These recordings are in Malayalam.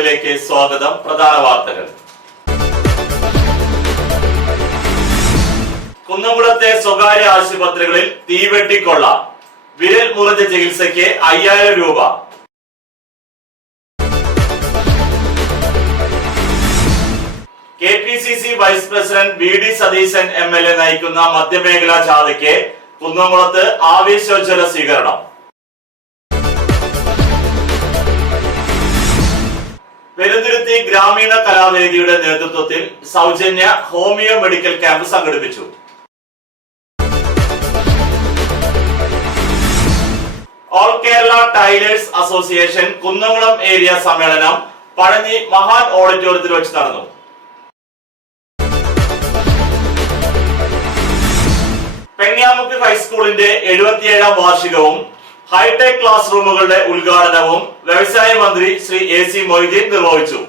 വാർത്തകളിലേക്ക് സ്വാഗതം. പ്രധാന വാർത്തകൾ. കുന്നംകുളത്തെ സ്വകാര്യ ആശുപത്രികളിൽ തീവെട്ടിക്കൊള്ള, വിരൽ മുറിഞ്ഞ ചികിത്സയ്ക്ക് 5000 രൂപ. KPCC vice president VD Satheesan MLA നയിക്കുന്ന മധ്യമേഖലാ ജാഥയ്ക്ക് കുന്നംകുളത്ത് ആവേശോജ്വല സ്വീകരണം. പെരുന്തുരുത്തി ഗ്രാമീണ കലാവേദിയുടെ നേതൃത്വത്തിൽ സൗജന്യ ഹോമിയോ മെഡിക്കൽ ക്യാമ്പ് സംഘടിപ്പിച്ചു. All Kerala tailors association Kunnamkulam area സമ്മേളനം പഴഞ്ഞി മഹാൻ ഓഡിറ്റോറിയത്തിൽ വെച്ച് നടന്നു. പെണ്യാമുക്ക് ഹൈസ്കൂളിന്റെ 77ാം വാർഷികവും ഹൈടെക് ക്ലാസ് റൂമുകളുടെ ഉദ്ഘാടനവും വ്യവസായ മന്ത്രി ശ്രീ AC മൊയ്തീൻ നിർവഹിച്ചു.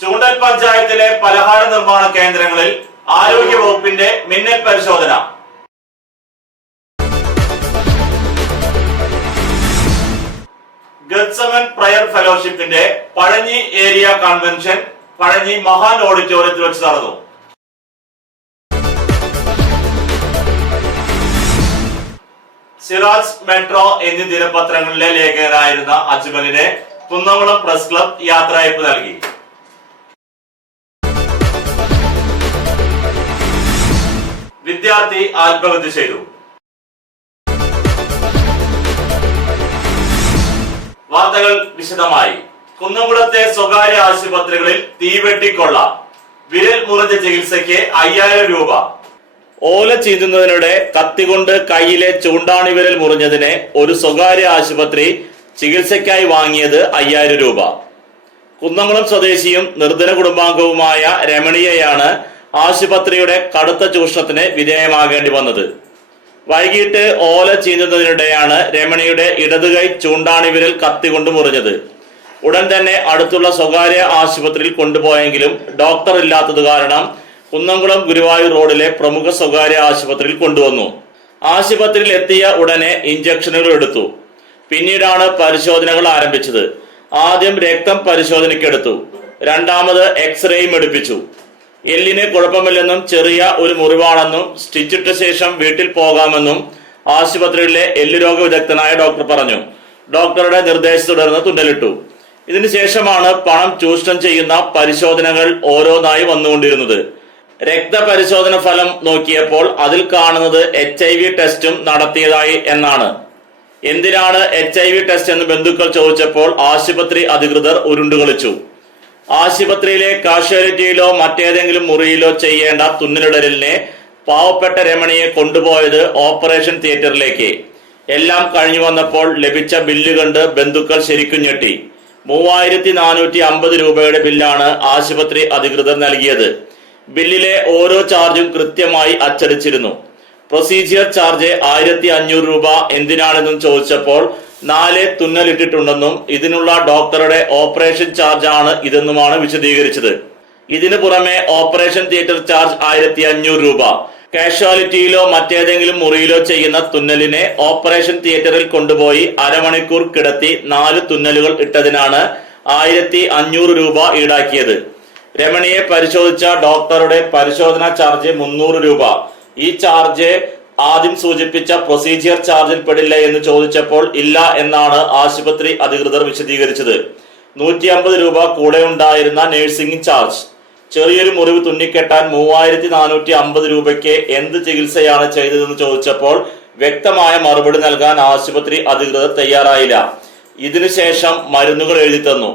ചൂണ്ടൽ പഞ്ചായത്തിലെ പലഹാര നിർമ്മാണ കേന്ദ്രങ്ങളിൽ ആരോഗ്യ വകുപ്പിന്റെ മിന്നൽ പരിശോധന. ഗത്സമൻ പ്രയർ ഫെലോഷിപ്പിന്റെ പഴഞ്ഞി ഏരിയ കൺവെൻഷൻ പഴഞ്ഞി മഹാൻ ഓഡിറ്റോറിയത്തിൽ വെച്ച് നടന്നു. സിറാജ്, മെട്രോ എന്നീ ദിനപത്രങ്ങളിലെ ലേഖകനായിരുന്ന അജ്മലിനെ കുന്നംകുളം പ്രസ് ക്ലബ് യാത്രയയപ്പ് നൽകി. വിദ്യാർത്ഥി ആത്മഹത്യ ചെയ്തു. വാർത്തകൾ വിശദമായി. കുന്നംകുളത്തെ സ്വകാര്യ ആശുപത്രികളിൽ തീവെട്ടിക്കൊള്ള, വിരൽ മുറിഞ്ഞ ചികിത്സയ്ക്ക് 5000 രൂപ. ഓല ചീന്തുന്നതിനിടെ കത്തികൊണ്ട് കൈയിലെ ചൂണ്ടാണി വിരൽ മുറിഞ്ഞതിന് ഒരു സ്വകാര്യ ആശുപത്രി ചികിത്സയ്ക്കായി വാങ്ങിയത് 5000 രൂപ. കുന്നംകുളം സ്വദേശിയും നിർധന കുടുംബാംഗവുമായ രമണിയെയാണ് ആശുപത്രിയുടെ കടുത്ത ചൂഷണത്തിന് വിധേയമാകേണ്ടി വന്നത്. വൈകിട്ട് ഓല ചീന്തുന്നതിനിടെയാണ് രമണിയുടെ ഇടതുകൈ ചൂണ്ടാണി വിരൽ കത്തികൊണ്ട് മുറിഞ്ഞത്. ഉടൻ തന്നെ അടുത്തുള്ള സ്വകാര്യ ആശുപത്രിയിൽ കൊണ്ടുപോയെങ്കിലും ഡോക്ടർ ഇല്ലാത്തത് കാരണം കുന്നംകുളം ഗുരുവായൂർ റോഡിലെ പ്രമുഖ സ്വകാര്യ ആശുപത്രിയിൽ കൊണ്ടുവന്നു. ആശുപത്രിയിൽ എത്തിയ ഉടനെ ഇഞ്ചക്ഷനുകൾ എടുത്തു. പിന്നീടാണ് പരിശോധനകൾ ആരംഭിച്ചത്. ആദ്യം രക്തം പരിശോധനയ്ക്കെടുത്തു. രണ്ടാമത് എക്സ്റേയും എടുപ്പിച്ചു. എല്ലിന് കുഴപ്പമില്ലെന്നും ചെറിയ ഒരു മുറിവാണെന്നും സ്റ്റിച്ചിട്ട ശേഷം വീട്ടിൽ പോകാമെന്നും ആശുപത്രിയിലെ എല്ലുരോഗ വിദഗ്ധനായ ഡോക്ടർ പറഞ്ഞു. ഡോക്ടറുടെ നിർദ്ദേശത്തെ തുടർന്ന് തുന്നലിട്ടു. ഇതിനുശേഷമാണ് പണം ചൂഷണം ചെയ്യുന്ന പരിശോധനകൾ ഓരോന്നായി വന്നുകൊണ്ടിരുന്നത്. രക്തപരിശോധന ഫലം നോക്കിയപ്പോൾ അതിൽ കാണുന്നത് HIV ടെസ്റ്റും നടത്തിയതായി എന്നാണ്. എന്തിനാണ് HIV ടെസ്റ്റ് എന്ന് ബന്ധുക്കൾ ചോദിച്ചപ്പോൾ ആശുപത്രി അധികൃതർ ഉരുണ്ടുകളിച്ചു. ആശുപത്രിയിലെ കാഷ്വാലിറ്റിയിലോ മറ്റേതെങ്കിലും മുറിയിലോ ചെയ്യേണ്ട തുന്നലിടലിനെ പാവപ്പെട്ട രമണിയെ കൊണ്ടുപോയത് ഓപ്പറേഷൻ തിയേറ്ററിലേക്ക്. എല്ലാം കഴിഞ്ഞു വന്നപ്പോൾ ലഭിച്ച ബില്ല് കണ്ട് ബന്ധുക്കൾ ശരിക്കും ഞെട്ടി. 3450 രൂപയുടെ ബില്ലാണ് ആശുപത്രി അധികൃതർ നൽകിയത്. ബില്ലിലെ ഓരോ ചാർജും കൃത്യമായി അച്ചടിച്ചിരുന്നു. പ്രൊസീജിയർ ചാർജ് 1500 രൂപ എന്തിനാണെന്നും ചോദിച്ചപ്പോൾ 4 തുന്നലിട്ടിട്ടുണ്ടെന്നും ഇതിനുള്ള ഡോക്ടറുടെ ഓപ്പറേഷൻ ചാർജ് ആണ് ഇതെന്നുമാണ് വിശദീകരിച്ചത്. ഇതിനു പുറമെ ഓപ്പറേഷൻ തിയേറ്റർ ചാർജ് 1500 രൂപ. കാഷ്വാലിറ്റിയിലോ മറ്റേതെങ്കിലും മുറിയിലോ ചെയ്യുന്ന തുന്നലിനെ ഓപ്പറേഷൻ തിയേറ്ററിൽ കൊണ്ടുപോയി അരമണിക്കൂർ കിടത്തി 4 തുന്നലുകൾ ഇട്ടതിനാണ് 1500 രൂപ ഈടാക്കിയത്. രമണിയെ പരിശോധിച്ച ഡോക്ടറുടെ പരിശോധനാ ചാർജ് 300 രൂപ. ഈ ചാർജ് ആദ്യം സൂചിപ്പിച്ച പ്രൊസീജിയർ ചാർജിൽ പെടില്ല എന്ന് ചോദിച്ചപ്പോൾ ഇല്ല എന്നാണ് ആശുപത്രി അധികൃതർ വിശദീകരിച്ചത്. 150 രൂപ കൂടെ ഉണ്ടായിരുന്ന നഴ്സിംഗ് ചാർജ്. ചെറിയൊരു മുറിവ് തുന്നിക്കെട്ടാൻ 3450 രൂപയ്ക്ക് എന്ത് ചികിത്സയാണ് ചെയ്തതെന്ന് ചോദിച്ചപ്പോൾ വ്യക്തമായ മറുപടി നൽകാൻ ആശുപത്രി അധികൃതർ തയ്യാറായില്ല. ഇതിനുശേഷം മരുന്നുകൾ എഴുതി തന്നു.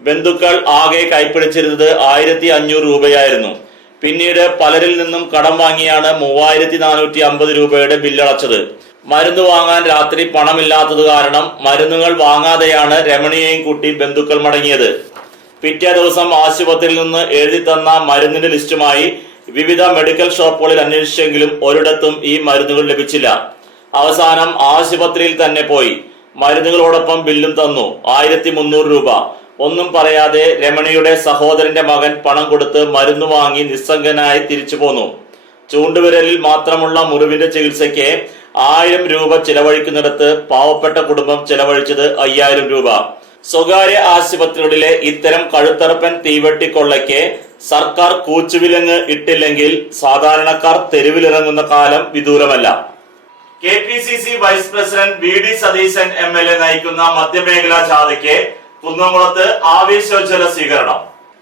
ബന്ധുക്കൾ ആകെ കൈപ്പിടിച്ചിരുന്നത് 1500 രൂപയായിരുന്നു. പിന്നീട് പലരിൽ നിന്നും കടം വാങ്ങിയാണ് 3450 രൂപയുടെ ബില്ലടച്ചത്. മരുന്ന് വാങ്ങാൻ രാത്രി പണമില്ലാത്തത് കാരണം മരുന്നുകൾ വാങ്ങാതെയാണ് രമണിയെയും കൂട്ടി ബന്ധുക്കൾ മടങ്ങിയത്. പിറ്റേ ദിവസം ആശുപത്രിയിൽ നിന്ന് എഴുതി തന്ന മരുന്നിന്റെ ലിസ്റ്റുമായി വിവിധ മെഡിക്കൽ ഷോപ്പുകളിൽ അന്വേഷിച്ചെങ്കിലും ഒരിടത്തും ഈ മരുന്നുകൾ ലഭിച്ചില്ല. അവസാനം ആശുപത്രിയിൽ തന്നെ പോയി. മരുന്നുകളോടൊപ്പം ബില്ലും തന്നു. 1300 രൂപ. ഒന്നും പറയാതെ രമണിയുടെ സഹോദരന്റെ മകൻ പണം കൊടുത്ത് മരുന്ന് വാങ്ങി നിസ്സംഗനായി തിരിച്ചു പോന്നു. ചൂണ്ടുവിരലിൽ മാത്രമുള്ള മുറിവിന്റെ ചികിത്സയ്ക്ക് 1000 രൂപ ചിലവഴിക്കുന്നിടത്ത് പാവപ്പെട്ട കുടുംബം ചിലവഴിച്ചത് 5000 രൂപ. സ്വകാര്യ ആശുപത്രികളിലെ ഇത്തരം കഴുത്തറപ്പൻ തീവെട്ടിക്കൊള്ളയ്ക്ക് സർക്കാർ കൂച്ചുവിലങ്ങ് ഇട്ടില്ലെങ്കിൽ സാധാരണക്കാർ തെരുവിലിറങ്ങുന്ന കാലം വിദൂരമല്ല. KPCC vice president VD Satheesan MLA നയിക്കുന്ന മധ്യമേഖലാ ജാഥയ്ക്ക് കുന്നംകുളത്ത് ആവേശോജ്വല സ്വീകരണം.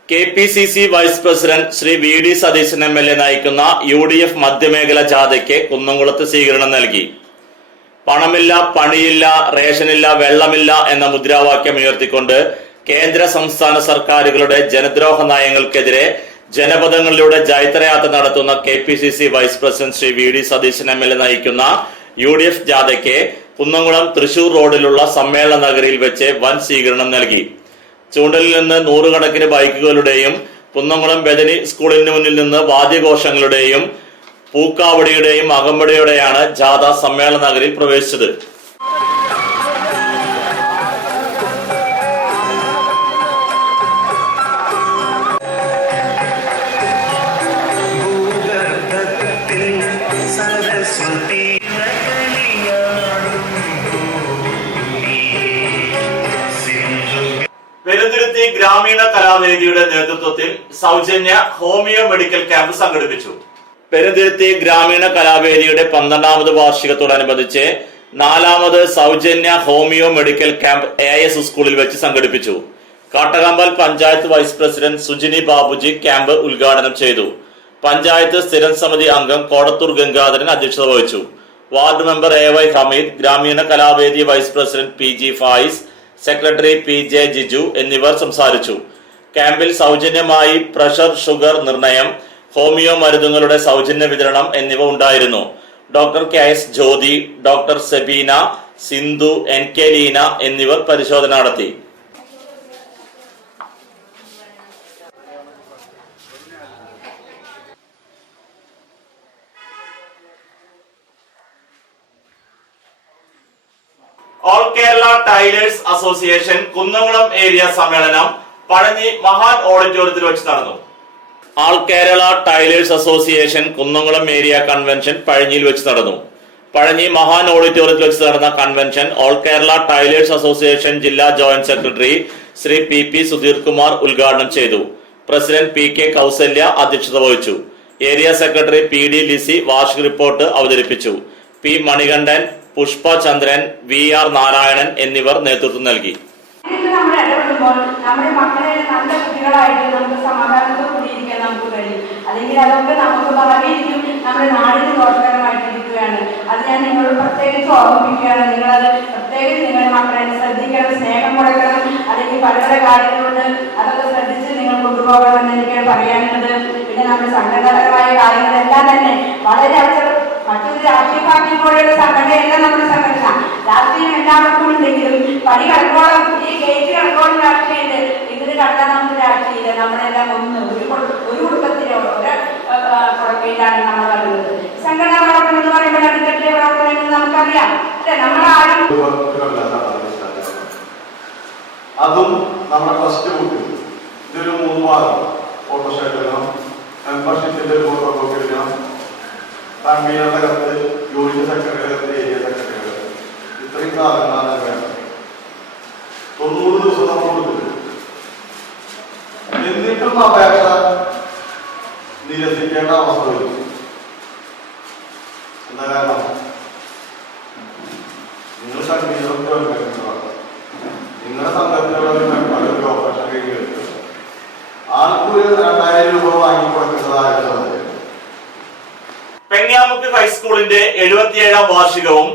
KPCC vice president Shri VD Satheesan MLA നയിക്കുന്ന UDF മധ്യമേഖലാ ജാഥയ്ക്ക് കുന്നംകുളത്ത് സ്വീകരണം നൽകി. പണമില്ല, പണിയില്ല, റേഷനില്ല, വെള്ളമില്ല എന്ന മുദ്രാവാക്യം ഉയർത്തിക്കൊണ്ട് കേന്ദ്ര സംസ്ഥാന സർക്കാരുകളുടെ ജനദ്രോഹ നയങ്ങൾക്കെതിരെ ജനപഥങ്ങളിലൂടെ ജൈത്രയാത്ര നടത്തുന്ന KPCC vice president Shri VD Satheesan MLA നയിക്കുന്ന UDF ജാഥയ്ക്ക് കുന്നംകുളം തൃശൂർ റോഡിലുള്ള സമ്മേളന നഗരിയിൽ വെച്ച് വൻ സ്വീകരണം നൽകി. ചൂണ്ടലിൽ നിന്ന് 100 കണക്കിന് ബൈക്കുകളുടെയും കുന്നംകുളം ബദനി സ്കൂളിന് മുന്നിൽ നിന്ന് വാദ്യഘോഷങ്ങളുടെയും പൂക്കാവടിയുടെയും അകമ്പടിയോടെയാണ് ജാഥ സമ്മേളന നഗരിയിൽ പ്രവേശിച്ചത്. പെരുന്തുരുത്തി ഗ്രാമീണ കലാവേദിയുടെ നേതൃത്വത്തിൽ സൗജന്യ ഹോമിയോ മെഡിക്കൽ ക്യാമ്പ് സംഘടിപ്പിച്ചു. പെരുന്തുരുത്തി ഗ്രാമീണ കലാവേദിയുടെ 12ാമത് വാർഷികത്തോടനുബന്ധിച്ച് 4ാമത് സൗജന്യ ഹോമിയോ മെഡിക്കൽ ക്യാമ്പ് AIS സ്കൂളിൽ വെച്ച് സംഘടിപ്പിച്ചു. Kattakampal panchayat vice president Sujini Babuji camp ഉദ്ഘാടനം ചെയ്തു. പഞ്ചായത്ത് സ്ഥിരം സമിതി അംഗം കോടത്തൂർ ഗംഗാധരൻ അധ്യക്ഷത വഹിച്ചു. വാർഡ് മെമ്പർ AY ഹമീദ്, ഗ്രാമീണ Kalavedi vice president PG Faiz, secretary PJ Jiju എന്നിവർ സംസാരിച്ചു. ക്യാമ്പിൽ സൗജന്യമായി പ്രഷർ, ഷുഗർ നിർണയം, ഹോമിയോ മരുന്നുകളുടെ സൗജന്യ വിതരണം എന്നിവ ഉണ്ടായിരുന്നു. Doctor KS Jyothi, doctor Sebeena, Sindhu, NK Leena എന്നിവർ പരിശോധന നടത്തി. All Kerala tailors association Kunnamkulam area സമ്മേളനം പഴഞ്ഞി മഹാൻ ഓഡിറ്റോറിയത്തിൽ വെച്ച് നടന്നു. All Kerala tailors association Kunnamkulam area convention പഴഞ്ഞിയിൽ വെച്ച് നടന്നു. പഴഞ്ഞി മഹാൻ ഓഡിറ്റോറിയത്തിൽ വെച്ച് നടന്ന convention all Kerala tailors association ജില്ലാ joint secretary Shri PP Sudheer Kumar ഉദ്ഘാടനം ചെയ്തു. പ്രസിഡന്റ് PK കൗസല്യ അധ്യക്ഷത വഹിച്ചു. ഏരിയ സെക്രട്ടറി PD ലിസി വാർഷിക റിപ്പോർട്ട് അവതരിപ്പിച്ചു. P മണികണ്ഠൻ, പുഷ്പ ചന്ദ്രൻ, VR നാരായണൻ എന്നിവർ നേതൃത്വം നൽകി. നമ്മുടെ മക്കളെ നല്ല കുട്ടികളായിട്ട് നമുക്ക് സമാധാനത്തോടുകൂടി ഇരിക്കാൻ നമുക്ക് കഴിയും. അല്ലെങ്കിൽ അതൊക്കെ നമുക്ക് ഭാവിയിരിക്കും നമ്മുടെ നാടിന് ദോഷകരമായിട്ടിരിക്കുകയാണ്. അത് ഞാൻ നിങ്ങളോട് പ്രത്യേകിച്ച് ഓർമ്മിപ്പിക്കുകയാണ്. നിങ്ങളത് പ്രത്യേകിച്ച് നിങ്ങളുടെ മക്കളെ ശ്രദ്ധിക്കണം, സ്നേഹം കൊടുക്കണം. അല്ലെങ്കിൽ പല പല കാര്യങ്ങളുണ്ട്, അതൊക്കെ ശ്രദ്ധിച്ച് നിങ്ങൾ കൊണ്ടുപോകണമെന്ന് എനിക്ക് പറയാനുള്ളത്. പിന്നെ നമ്മുടെ സംഘടനാപരമായ കാര്യങ്ങളെല്ലാം തന്നെ വളരെ മറ്റൊരു രാഷ്ട്രീയ പാർട്ടി പോലെയുള്ള സംഘടനയല്ല നമ്മുടെ സംഘടന. രാഷ്ട്രീയം എല്ലാവർക്കും ഉണ്ടെങ്കിലും പണി കടക്കോളം ഈ ഗേറ്റ് കടക്കോളം രാഷ്ട്രീയമുണ്ട്. ഇതിന് കണ്ടാൽ നമുക്ക് രാഷ്ട്രീയമില്ല. നമ്മളെല്ലാം ഒരു കുടുംബത്തിലോ കുഴപ്പമില്ലാണ് നമ്മൾ പറയുന്നത്. സംഘടനാ പ്രവർത്തനം എന്ന് പറയുമ്പോൾ അടുത്തടുത്ത പ്രവർത്തനങ്ങൾ നമുക്കറിയാം. നമ്മളാരും അതും നമ്മുടെ ഫസ്റ്റ് ബുക്ക് ഇതൊരു 3 മാസം ഫോട്ടോഷോട്ട് എടുക്കണം, മെമ്പർഷിപ്പിന്റെ ഒരു ഫോട്ടോ കോപ്പി എടുക്കണം, കൺവീനറുടെ കത്ത്, യൂണിറ്റ് സെക്രട്ടറിയുടെ കത്ത്, ഏരിയ സെക്രട്ടറിയുടെ കത്ത്, ഇത്രയും സാധനങ്ങളാണ് വേണം. 90 ദിവസം നമ്മൾ കൊടുത്തിട്ടുണ്ട്. എന്നിട്ടും അപേക്ഷ നിരസിക്കേണ്ട അവസ്ഥ വരും. എന്താ കാരണം? നിങ്ങൾ കൺവീനർക്ക് നിങ്ങളുടെ സംഘത്തിലുള്ള മെമ്പർ ഓപ്പറേഷൻ കഴിഞ്ഞ് ആൾക്കൊരു 2000 രൂപ വാങ്ങിക്കൊടുക്കുന്നതായിരുന്നു. പെങ്ങാമുക്ക് ഹൈസ്കൂളിന്റെ 77ാം വാർഷികവും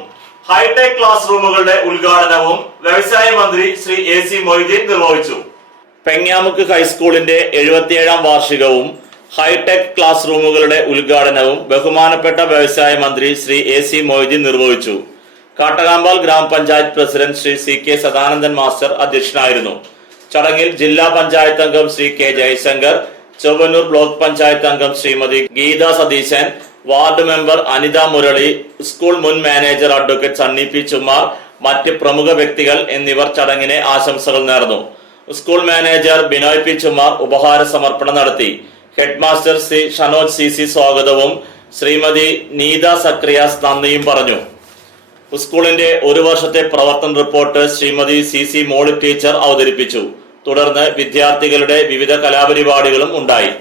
ഹൈടെക് ക്ലാസ് റൂമുകളുടെ ഉദ്ഘാടനവും വ്യവസായ മന്ത്രി ശ്രീ AC മൊയ്തീൻ നിർവഹിച്ചു. പെങ്ങാമുക്ക് ഹൈസ്കൂളിന്റെ 77ാം വാർഷികവും ഹൈടെക് ക്ലാസ് റൂമുകളുടെ ഉദ്ഘാടനവും ബഹുമാനപ്പെട്ട വ്യവസായ മന്ത്രി ശ്രീ AC മൊയ്തീൻ നിർവഹിച്ചു. Kattakampal grama panchayat president Shri CK Sadanandan master അധ്യക്ഷനായിരുന്നു. ചടങ്ങിൽ ജില്ലാ പഞ്ചായത്ത് അംഗം ശ്രീ K ജയശങ്കർ, ചൊവ്വന്നൂർ ബ്ലോക്ക് പഞ്ചായത്ത് അംഗം Shrimati Geetha Satheesan, ward member Anitha Murali, school മുൻ manager advocate Sunny P Chumar, മറ്റ് പ്രമുഖ വ്യക്തികൾ എന്നിവർ ചടങ്ങിനെ ആശംസകൾ നേർന്നു. School manager Binoy P Chumar ഉപഹാര സമർപ്പണം നടത്തി. Head master Shri Shanoj CC സ്വാഗതവും ശ്രീമതി നീത സക്രിയാസ് നന്ദിയും പറഞ്ഞു. സ്കൂളിന്റെ ഒരു വർഷത്തെ പ്രവർത്തന റിപ്പോർട്ട് ശ്രീമതി CC മോളി ടീച്ചർ അവതരിപ്പിച്ചു. തുടർന്ന് വിദ്യാർത്ഥികളുടെ വിവിധ കലാപരിപാടികളും ഉണ്ടായി.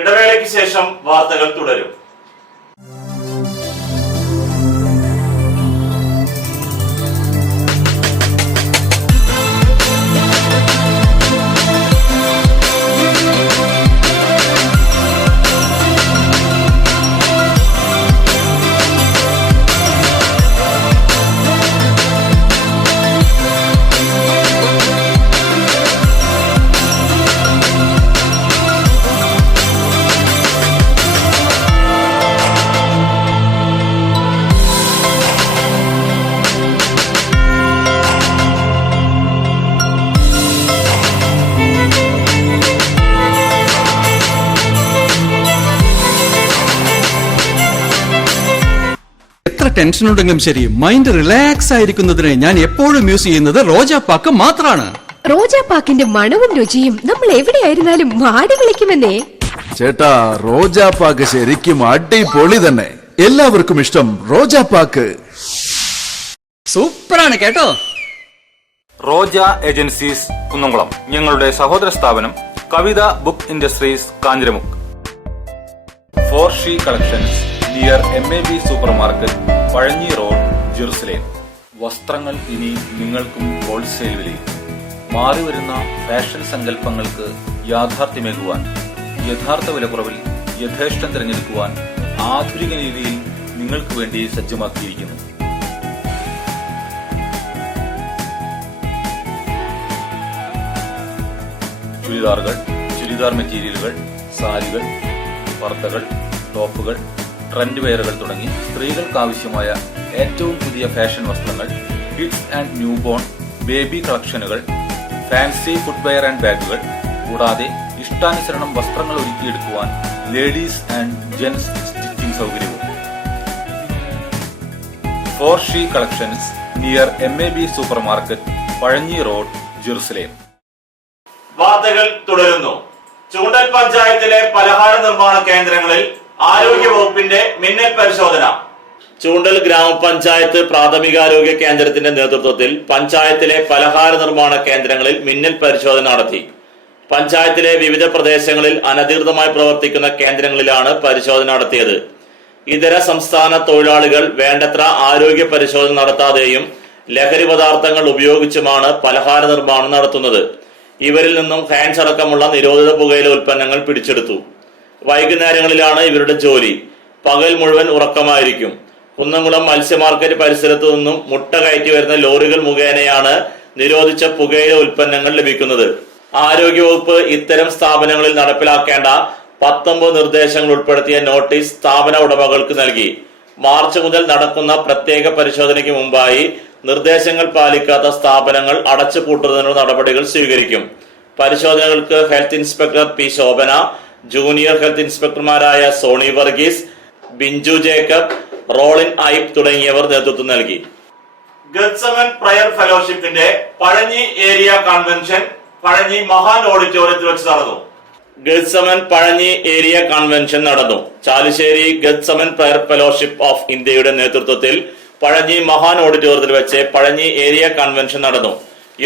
ഇടവേളയ്ക്ക് ശേഷം വാർത്തകൾ തുടരും. ടെൻഷൻ ഉണ്ടെങ്കിലും ശരി, മൈൻഡ് റിലാക്സ് ആയിരിക്കുന്നതിന് ഞാൻ എപ്പോഴും യൂസ് ചെയ്യുന്നത് റോജാപ്പാക്ക് മാത്രമാണ്. റോജാപ്പാക്കിന്റെ മണവും രുചിയും നമ്മൾ എവിടെയായിരുന്നാലും മാടി വിളിക്കുമെന്നേ. ചേട്ടാ, റോജാപ്പാക്ക് ശരിക്കും അടിപൊളി തന്നെ. എല്ലാവർക്കും ഇഷ്ടം റോജാപ്പാക്ക്. സൂപ്പറാണ് കേട്ടോ. റോജ ഏജൻസീസ് കുന്നംകുളം, ഞങ്ങളുടെ സഹോദര സ്ഥാപനം Kavitha book industries Kanjiramukku. 4C collections near MAB super market, Pazhanji road, Jerusalem. വസ്ത്രങ്ങൾ ഇനി നിങ്ങൾക്കും ഹോൾസെയിൽ വിലയിൽ. മാറിവരുന്ന ഫാഷൻ സങ്കല്പങ്ങൾക്ക് യാഥാർത്ഥ്യമേകുവാൻ, യഥാർത്ഥ വിലക്കുറവിൽ യഥേഷ്ടം തിരഞ്ഞെടുക്കുവാൻ ആധുനിക രീതിയിൽ നിങ്ങൾക്ക് വേണ്ടി സജ്ജമാക്കിയിരിക്കുന്നു. ചുരിദാറുകൾ, ചുരിദാർ മെറ്റീരിയലുകൾ, സാരികൾ, പർദ്ദകൾ, ടോപ്പുകൾ, ട്രെൻഡ് വെയറുകൾ തുടങ്ങി സ്ത്രീകൾക്കാവശ്യമായ ഏറ്റവും പുതിയ ഫാഷൻ വസ്ത്രങ്ങൾ, kids and new born, baby കളക്ഷനുകൾ, ഫാൻസി ഫുട്വെയർ ആൻഡ് ബാഗുകൾ, കൂടാതെ ഇഷ്ടാനുസരണം വസ്ത്രങ്ങൾ ഒരുക്കിയെടുക്കുവാൻ ലേഡീസ് ആൻഡ് ജെന്റ്സ് സ്റ്റിച്ചിങ് സൗകര്യവും. 4C collections near MAB super market, Pazhanji road, Jerusalem. വാർത്തകൾ തുടരുന്നു. ചൂണ്ടൽ പഞ്ചായത്തിലെ പലഹാര നിർമ്മാണ കേന്ദ്രങ്ങളിൽ ആരോഗ്യ വകുപ്പിന്റെ മിന്നൽ പരിശോധന. ചൂണ്ടൽ ഗ്രാമപഞ്ചായത്ത് പ്രാഥമികാരോഗ്യ കേന്ദ്രത്തിന്റെ നേതൃത്വത്തിൽ പഞ്ചായത്തിലെ പലഹാര നിർമ്മാണ കേന്ദ്രങ്ങളിൽ മിന്നൽ പരിശോധന നടത്തി. പഞ്ചായത്തിലെ വിവിധ പ്രദേശങ്ങളിൽ അനധികൃതമായി പ്രവർത്തിക്കുന്ന കേന്ദ്രങ്ങളിലാണ് പരിശോധന നടത്തിയത്. ഇതര സംസ്ഥാന തൊഴിലാളികൾ വേണ്ടത്ര ആരോഗ്യ പരിശോധന നടത്താതെയും ലഹരി പദാർത്ഥങ്ങൾ ഉപയോഗിച്ചുമാണ് പലഹാര നിർമ്മാണം നടത്തുന്നത്. ഇവരിൽ നിന്നും ഹാൻഡ്സ് അടക്കമുള്ള നിരോധിത പുകയില ഉൽപ്പന്നങ്ങൾ പിടിച്ചെടുത്തു. വൈകുന്നേരങ്ങളിലാണ് ഇവരുടെ ജോലി. പകൽ മുഴുവൻ ഉറക്കമായിരിക്കും. കുന്നംകുളം മത്സ്യ മാർക്കറ്റ് പരിസരത്തു നിന്നും മുട്ട കയറ്റി വരുന്ന ലോറികൾ മുഖേനയാണ് നിരോധിച്ച പുകയില ഉൽപ്പന്നങ്ങൾ ലഭിക്കുന്നത്. ആരോഗ്യവകുപ്പ് ഇത്തരം സ്ഥാപനങ്ങളിൽ നടപ്പിലാക്കേണ്ട 19 നിർദ്ദേശങ്ങൾ ഉൾപ്പെടുത്തിയ നോട്ടീസ് സ്ഥാപന ഉടമകൾക്ക് നൽകി. മാർച്ച് മുതൽ നടക്കുന്ന പ്രത്യേക പരിശോധനയ്ക്ക് മുമ്പായി നിർദ്ദേശങ്ങൾ പാലിക്കാത്ത സ്ഥാപനങ്ങൾ അടച്ചുപൂട്ടുന്നതിനുള്ള നടപടികൾ സ്വീകരിക്കും. പരിശോധനകൾക്ക് health inspector P. Shobhana, junior health ഇൻസ്പെക്ടർമാരായ സോണി വർഗീസ്, ബിഞ്ചു ജേക്കബ്, റോളിൻ ഐബ് തുടങ്ങിയവർ നേതൃത്വം നൽകി. ഗത്സമൻ പ്രയർ ഫെലോഷിപ്പിന്റെ പഴഞ്ഞി ഏരിയ കൺവെൻഷൻ പഴഞ്ഞി മഹാൻ ഓഡിറ്റോറിയത്തിൽ വെച്ച് നടന്നു. ഗത്സമൻ പഴഞ്ഞി ഏരിയ കൺവെൻഷൻ നടന്നു. Chalissery Gethsemane prayer fellowship of ഇന്ത്യയുടെ നേതൃത്വത്തിൽ പഴഞ്ഞി മഹാൻ ഓഡിറ്റോറിയത്തിൽ വെച്ച് പഴഞ്ഞി ഏരിയ കൺവെൻഷൻ നടന്നു.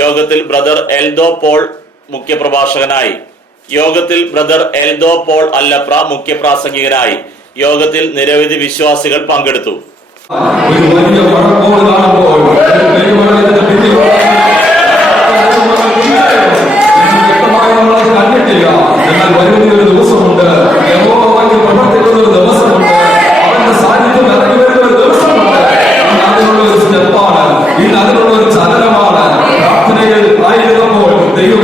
യോഗത്തിൽ ബ്രദർ എൽദോ പോൾ മുഖ്യപ്രഭാഷകനായി. അല്ലപ്ര മുഖ്യപ്രാസംഗികനായി. യോഗത്തിൽ നിരവധി വിശ്വാസികൾ പങ്കെടുത്തു. ദൈവം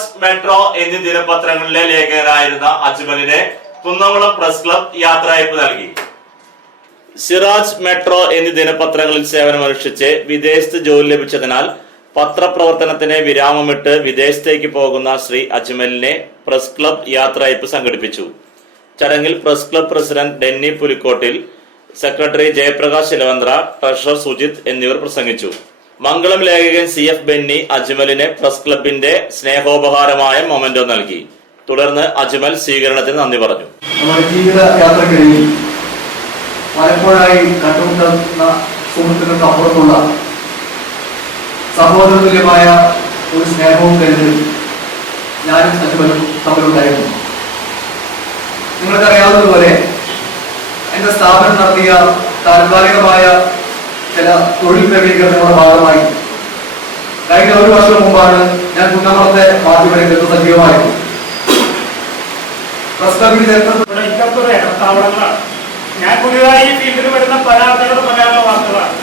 സിറാജ്, മെട്രോ എന്നീ ദിനപത്രങ്ങളിലെ ലേഖകനായിരുന്ന അജ്മലിനെ കുന്നംകുളം പ്രസ് ക്ലബ് യാത്രയയപ്പ് നൽകി. സിറാജ്, മെട്രോ എന്നീ ദിനപത്രങ്ങളിൽ സേവനമനുഷ്ഠിച്ച് വിദേശത്ത് ജോലി ലഭിച്ചതിനാൽ പത്രപ്രവർത്തനത്തിന് വിരാമമിട്ട് വിദേശത്തേക്ക് പോകുന്ന ശ്രീ അജ്മലിനെ പ്രസ് ക്ലബ് യാത്രയയപ്പ് സംഘടിപ്പിച്ചു. ചടങ്ങിൽ press club president Denny Pulikottil, secretary Jayaprakash Elavanthra, treasurer Sujith എന്നിവർ പ്രസംഗിച്ചു. മംഗളം ലേഖകൻ CF ബെന്നി അജ്മലിന് പ്രസ് ക്ലബിന്റെ സ്നേഹോപഹാരമായ മൊമെന്റോ നൽകി. തുടർന്ന് അജ്മൽ സ്വീകരണത്തിന് നന്ദി പറഞ്ഞു. നമ്മുടെ ജീവിത യാത്രകളിൽ പലപ്പോഴായി കണ്ടുമുട്ടുന്ന സുഹൃത്തുക്കൾക്ക് അപ്പുറത്തുള്ള സഹോദരതുല്യമായ ഒരു സ്നേഹവും കരുതലും ഞാനും അജ്മലും തമ്മിലുണ്ടായിരുന്നു. നിങ്ങൾക്കറിയാവുന്നതുപോലെ എന്റെ സ്ഥാപനം നടത്തിയ താൽക്കാലികമായ ചില തൊഴിൽ ക്രമീകരണങ്ങളുടെ ഭാഗമായി കഴിഞ്ഞ ഒരു വർഷം മുമ്പാണ് ഞാൻ കുന്നംകുളത്തെ മാധ്യമരംഗത്ത് സജീവമായത്. ഇടത്താവളങ്ങളാണ്. ഞാൻ പുതിയതായി ഈ ഫീൽഡിൽ വരുന്ന പല ആൾക്കാരോട് പറയാനുള്ള വാർത്തകളാണ്.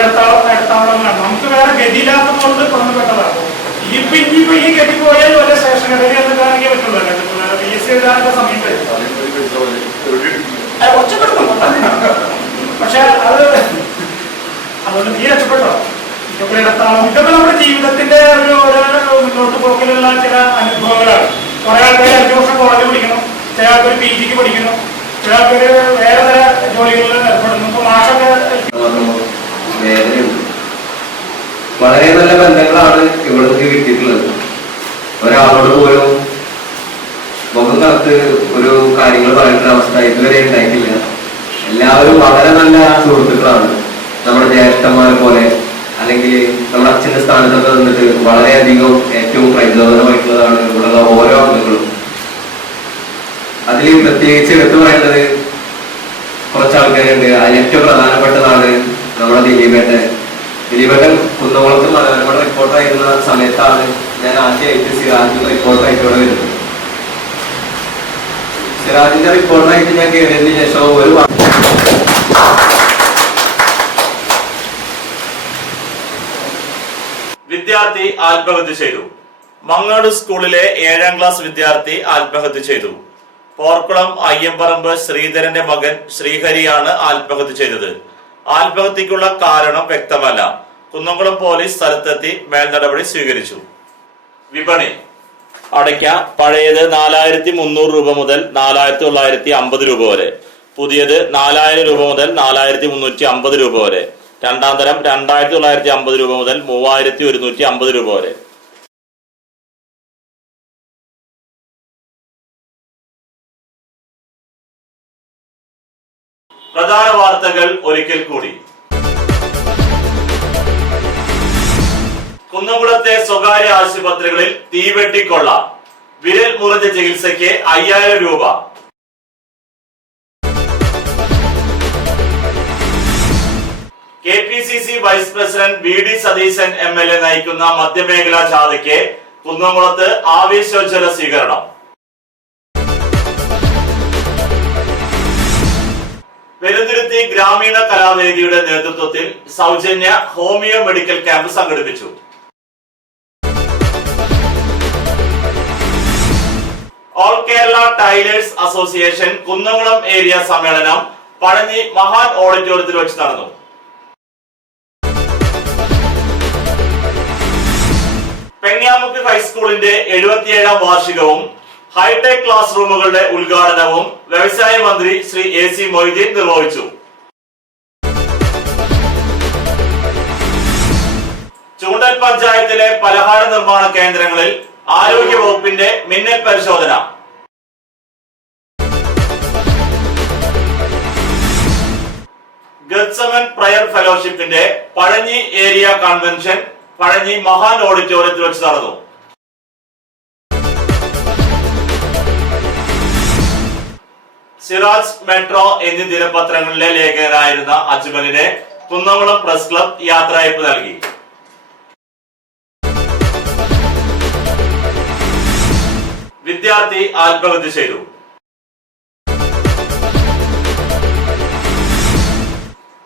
ഇടത്താവളങ്ങളാണ്. നമുക്ക് വേറെ ഗതിയില്ലാത്തതുകൊണ്ട് ബന്ധപ്പെട്ടതാണ്. ഇനിയിപ്പോ ഈ ഗതി പോയാൽ വല്ല സ്റ്റേഷൻ കടയിൽ എന്ന് കാണിക്കാൻ പറ്റുള്ളൂ. PSC എഴുതാനൊക്കെ സമയത്ത് പക്ഷെ അതുകൊണ്ട് നീ രക്ഷപ്പെട്ടോ. ഇതൊക്കെ ഇടത്താവളം, ഇതൊക്കെ നമ്മുടെ ജീവിതത്തിന്റെ ഒരു മുന്നോട്ട് പോക്കിലുള്ള ചില അനുഭവങ്ങളാണ്. കുറെ ആൾക്കാർ 5 വർഷം കോളേജ് പഠിക്കണം, ചില ആൾക്കാർ PGക്ക് പഠിക്കണം, ചില ആൾക്കാർ വേറെ തര ജോലികളിൽ ഏർപ്പെടുന്നു. ഇപ്പൊ മാഷൊക്കെ വളരെ നല്ല ബന്ധങ്ങളാണ് ഇവിടേക്ക് കിട്ടിയിട്ടുള്ളത്. ഒരാളോട് പോലും മുഖം കറുത്ത് ഒരു കാര്യങ്ങൾ പറയുന്ന അവസ്ഥ ഇതുവരെ ഉണ്ടായിട്ടില്ല. എല്ലാവരും വളരെ നല്ല സുഹൃത്തുക്കളാണ്. നമ്മുടെ ജ്യേഷ്ഠന്മാരെ പോലെ, അല്ലെങ്കിൽ നമ്മുടെ അച്ഛന്റെ സ്ഥാനത്തൊക്കെ നിന്നിട്ട് വളരെയധികം ഏറ്റവും പ്രചോദനമായിട്ടുള്ളതാണ് ഇവിടെയുള്ള ഓരോ അംഗങ്ങളും. അതിൽ പ്രത്യേകിച്ച് എടുത്തു പറയേണ്ടത് കുറച്ച് ആൾക്കാരുണ്ട്. അതിൽ ഏറ്റവും പ്രധാനപ്പെട്ടതാണ് നമ്മുടെ ദിലീപേട്ടൻ. കുന്നംകുളത്ത് മനോരമ റിപ്പോർട്ടറായിരുന്ന സമയത്താണ് ഞാൻ ആദ്യമായിട്ട് സിറാജിന്റെ റിപ്പോർട്ടറായിട്ട് ഇവിടെ വരുന്നത്. സിറാജിന്റെ റിപ്പോർട്ടറായിട്ട് ഞാൻ കയറിയതിന് ശേഷം ഒരു വിദ്യാർത്ഥി ആത്മഹത്യ ചെയ്തു. മങ്ങാട് സ്കൂളിലെ 7ാം ക്ലാസ് വിദ്യാർത്ഥി ആത്മഹത്യ ചെയ്തു. പോർക്കുളം അയ്യമ്പറമ്പ് ശ്രീധരന്റെ മകൻ ശ്രീഹരിയാണ് ആത്മഹത്യ ചെയ്തത്. ആത്മഹത്യക്കുള്ള കാരണം വ്യക്തമല്ല. കുന്നംകുളം പോലീസ് സ്ഥലത്തെത്തി മേൽനടപടി സ്വീകരിച്ചു. വിപണി അടയ്ക്ക പഴയത് 4300 രൂപ മുതൽ 4950 രൂപ വരെ, പുതിയത് 4000 രൂപ മുതൽ 4350 രൂപ വരെ, രണ്ടാം തരം 2950 രൂപ മുതൽ 3150 രൂപ വരെ. പ്രധാന വാർത്തകൾ ഒരിക്കൽ കൂടി. കുന്നംകുളത്തെ സ്വകാര്യ ആശുപത്രികളിൽ തീവെട്ടിക്കൊള്ള, വിരൽ മുറിഞ്ഞ ചികിത്സയ്ക്ക് 5000 രൂപ. KPCC vice president VD Satheesan MLA നയിക്കുന്ന മധ്യമേഖലാ ജാഥയ്ക്ക് കുന്നംകുളത്ത് ആവേശോജ്വല സ്വീകരണം. പെരുന്തുരുത്തി ഗ്രാമീണ കലാവേദിയുടെ നേതൃത്വത്തിൽ സൗജന്യ ഹോമിയോ മെഡിക്കൽ ക്യാമ്പ് സംഘടിപ്പിച്ചു. All Kerala tailors association Kunnamkulam area സമ്മേളനം പഴഞ്ഞി മഹാൻ ഓഡിറ്റോറിയത്തിൽ വെച്ച് നടന്നു. പെങ്ങാമുക്ക് ഹൈസ്കൂളിന്റെ 77ാം വാർഷികവും ഹൈടെക് ക്ലാസ് റൂമുകളുടെ ഉദ്ഘാടനവും വ്യവസായ മന്ത്രി ശ്രീ AC മൊയ്തീൻ നിർവഹിച്ചു. ചൂണ്ടൽ പഞ്ചായത്തിലെ പലഹാര നിർമ്മാണ കേന്ദ്രങ്ങളിൽ ആരോഗ്യ വകുപ്പിന്റെ മിന്നൽ പരിശോധന. ഗത്സമൻ പ്രയർ ഫെലോഷിപ്പിന്റെ പഴഞ്ഞി ഏരിയ കൺവെൻഷൻ പഴഞ്ഞി മഹാൻ ഓഡിറ്റോറിയത്തിൽ വെച്ച് നടന്നു. സിറാജ്, മെട്രോ എന്നീ ദിനപത്രങ്ങളിലെ ലേഖകനായിരുന്ന അജ്മലിനെ കുന്നംകുളം പ്രസ് ക്ലബ് യാത്രയയപ്പ് നൽകി. വിദ്യാർത്ഥി ആത്മഹത്യ ചെയ്തു.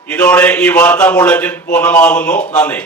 ഇതോടെ ഈ വാർത്താ ബുള്ളറ്റിൻ പൂർണ്ണമാകുന്നു. നന്ദി.